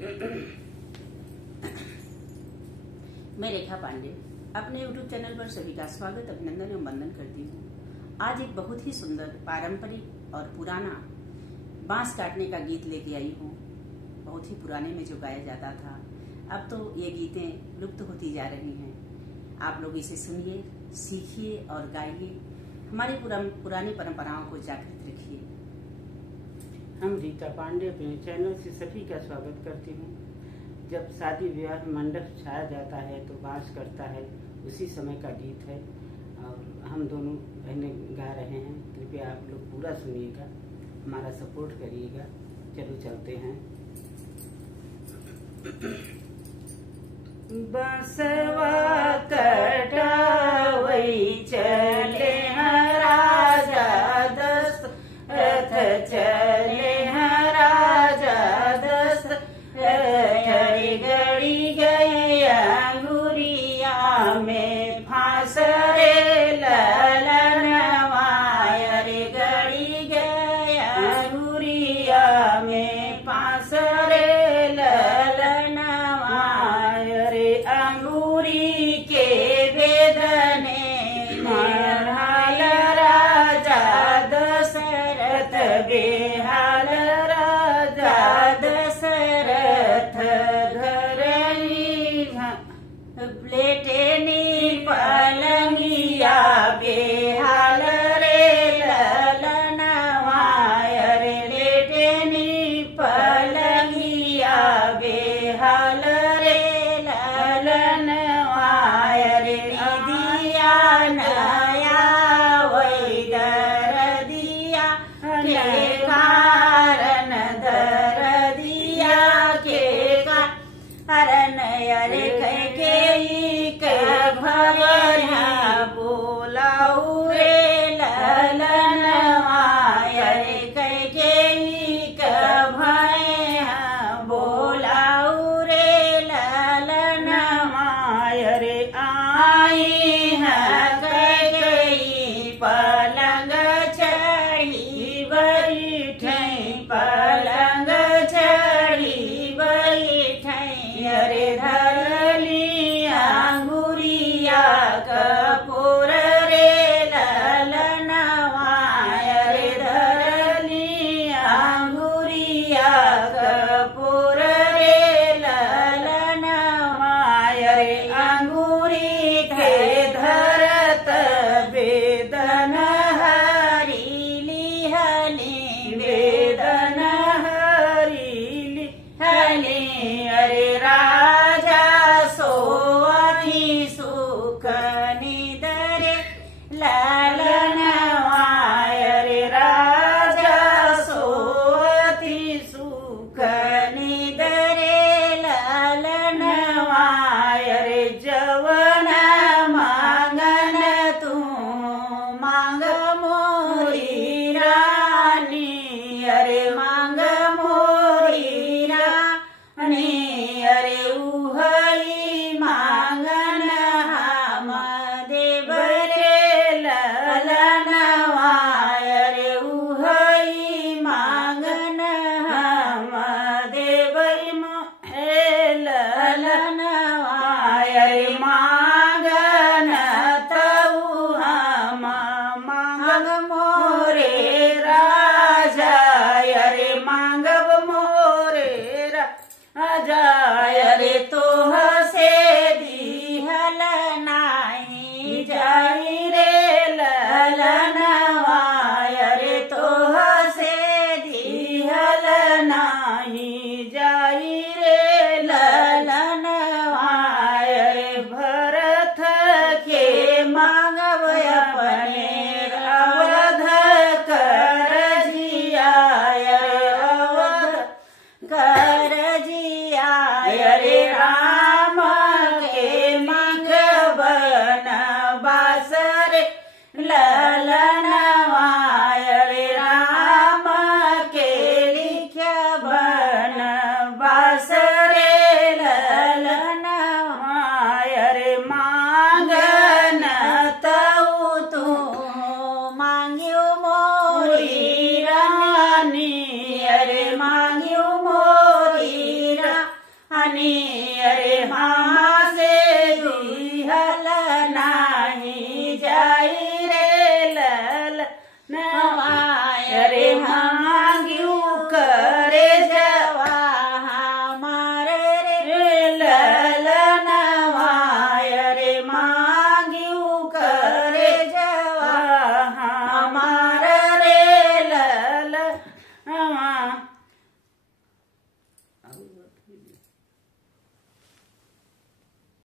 मैं रेखा पांडे अपने YouTube channel पर सभी का स्वागत, अभिनंदन एवं वंदन करती हूँ। आज एक बहुत ही सुंदर पारंपरिक और पुराना बांस काटने का गीत लेके आई हूँ। बहुत ही पुराने में जो गाया जाता था, अब तो ये गीतें लुप्त होती जा रही हैं। आप लोग इसे सुनिए, सीखिए और गाइए। हमारी पुरानी परंपराओं को जागृत रखिए। हम रीता पांडे अपने चैनल से सभी का स्वागत करती हूँ। जब शादी विवाह मंडप छाया जाता है तो बांस करता है, उसी समय का गीत है और हम दोनों बहनें गा रहे हैं। कृपया आप लोग पूरा सुनिएगा, हमारा सपोर्ट करिएगा। चलो चलते हैं। बंसवा कटावई चले राजा दशरथ, चले राजा दशरथ। गड़ी गए अंगुरिया में फांस रे ललनवा, रे गड़ी गए अंगुरिया में फांस रे ललनवा, रे अंगूरी के वेदने मरहाल राजा दशरथ, बेहाल राजा दशरथ। घरनी प्लेटेनी पलंगिया, बेहाल रे ललनवा, रे लेटेनी पलंगिया, बेहाल रे ललनवा, रे दिया नया वही दर दिया के कारण, दर दिया के कारण, अरे के भवना बोलाऊ रे ललनवा, अरे के भया बोलाऊ रे ललनवा, अरे आई है कई पलंग चढ़ी बैठी, पलंग चढ़ी बैठी, अरे धरली अंगुरिया कपूर रे ललनवा, अरे धरली अंगुरिया कपूर रे ललनवा, अरे अंगूरी के धरत वेदन हरीली हली, वेदन हरीली हली, अरे राजा सोवनी सुख निदरे ललनवा, अरे राजा सोवती सुख निदरे ललनवा, अरे जवन मांगन तू मांग मोरी रानी, अरे मांग मोरी रानी, अरे उहई मांगन हम देव रे ललनवा, अरे उहई मांगन हम देव रे ललनवा, अरे मांगन तऊ हम मांग मोरे राजा, अरे मांगब मोरे राजा, अरे तोह से दिहल नाही जाई रे ललनवा, अरे तोह से दिहल नाही जाई रे ललनवा, अरे भरत के मांगब अपने अवध कर जिया, अवध कर जिया, अरे राम के मांगबन बासर ललनवा, अरे राम के लिखबन बासर ललनवा, अरे मांगन तऊ तू मांग्यो मोरी रानी, अरे मांग्यो मोरी रानी, रानी